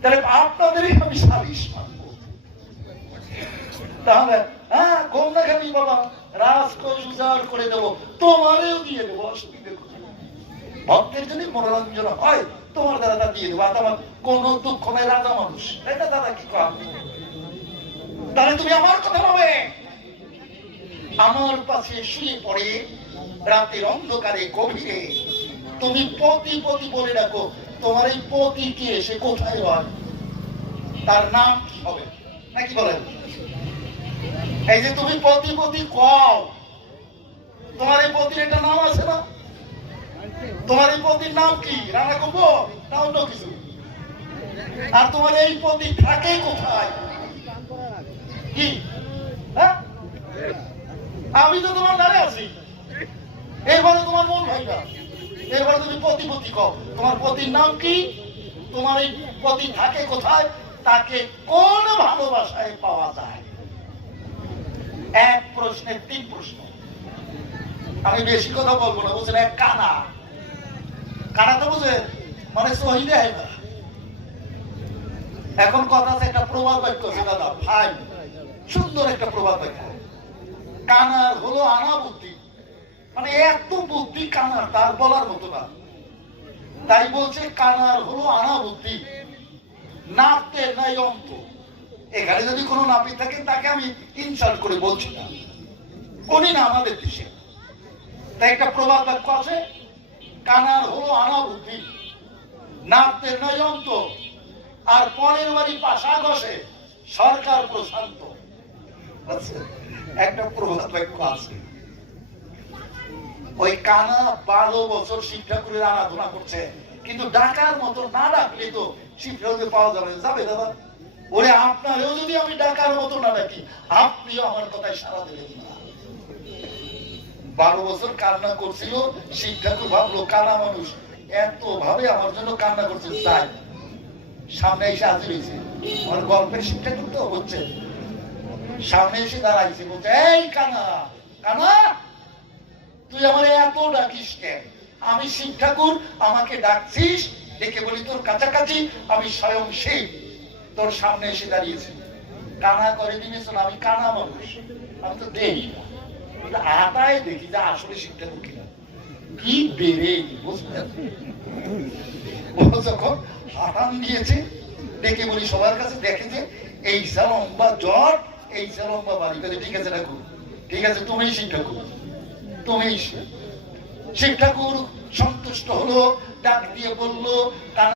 তাহলে আপনাদেরই আমি সালিশ মানবো। তাহলে হ্যাঁ কন্যাখানি বাবা রাজকোষ উজাড় করে দেবো, তোমারেও দিয়ে দেবো, অসুবিধে ভক্তের যদি মনোরঞ্জন হয় তোমার দ্বারা তা দিয়ে দেবো। আর তোমার কোন দুঃখ নাই, রাজা মানুষ এটা দাদা কি কর। তাহলে তুমি আমার কথা ভাবে আমার পাশে শুয়ে পড়ে রাতের অন্ধকারে গভীরে তুমি পতি পতি বলে রাখো, তোমার এই পতি কে, সে কোথায় হয়, তার নাম কি হবে, নাকি বলেন? এই যে তুমি পতি পতি কও, তোমার এই পতির একটা নাম আছে না? তোমার এই পতির নাম কি, রানা কবর না অন্য কিছু? আর তোমার এই পতি থাকে কোথায় কি? হ্যাঁ, আমি তো তোমার দ্বারে আছি, এরপরে তোমার মন ভাই না, এরপরে তুমি পতি পতি কও, তোমার পতির নাম কি, তোমার এই পতি থাকে কোথায়, তাকে কোন ভালোবাসায় পাওয়া যায়? এক প্রশ্নের তিন প্রশ্ন। আমি বেশি কথা বলবো না, বুঝলেন? এক কানা, কানা তো বুঝে মানে শহীদে হয় না। এখন কথা আছে একটা প্রবাদ বাক্য আছে দাদা ভাই, সুন্দর একটা প্রবাদ বাক্য, কানার হলো আনা বুদ্ধি, মানে এত বুদ্ধি কানার তার বলার মতো না। তাই বলছে কানার হলো আনা বুদ্ধি, নাপতে নাই অন্ত। এখানে যদি কোনো নাপিত থাকে তাকে আমি ইনসাল্ট করে বলছি না, উনি না আমাদের দেশে। তাই একটা প্রবাদ বাক্য আছে, কানার হলো আনা বুদ্ধি, নাপতে নাই অন্ত, আর পরের বাড়ি পাশা ঘষে সরকার প্রশান্ত। একটা প্রবাদ বাক্য আছে। ওই কানা 12 বছর শিক্ষা করে আরাধনা করছে, কিন্তু ডাকার মতো না ডাকলে তো শিক্ষা পাওয়া যাবে যাবে দাদা। ওরে আপনারেও যদি আমি ডাকার মতো না ডাকি, আপনিও আমার কথায় সাড়া দেবেন না। 12 বছর কান্না করছিল, শিক্ষাকে ভাবলো কানা মানুষ এত ভাবে আমার জন্য কান্না করছে, তাই সামনে এসে হাজির হয়েছে। আমার গল্পের শিক্ষা করতে হচ্ছে, সামনে এসে দাঁড়াইছে, বলছে এই কানা, কানা তুই আমার এত ডাকিস কেন? আমি শিব ঠাকুর, আমাকে ডাকছিস, ডেকে বলি তোর কাছাকাছি, আমি স্বয়ং শিব তোর সামনে এসে দাঁড়িয়েছি। কানা করে দিয়েছ, আমি কানা মানুষ, আমি তো দেখি না, আটায় দেখি যে আসলে শিব ঠাকুর কিনা। কি বেড়ে বুঝলেন? ও যখন হারাম দিয়েছে, ডেকে বলি সবার কাছে দেখে যে এই লম্বা জ্বর, এই লম্বা বাড়ি, ঠিক আছে ঠাকুর, ঠিক আছে তুমি শিব ঠাকুর, তুমি শিব ঠাকুর। সন্তুষ্ট হলো, ডাক দিয়ে বললো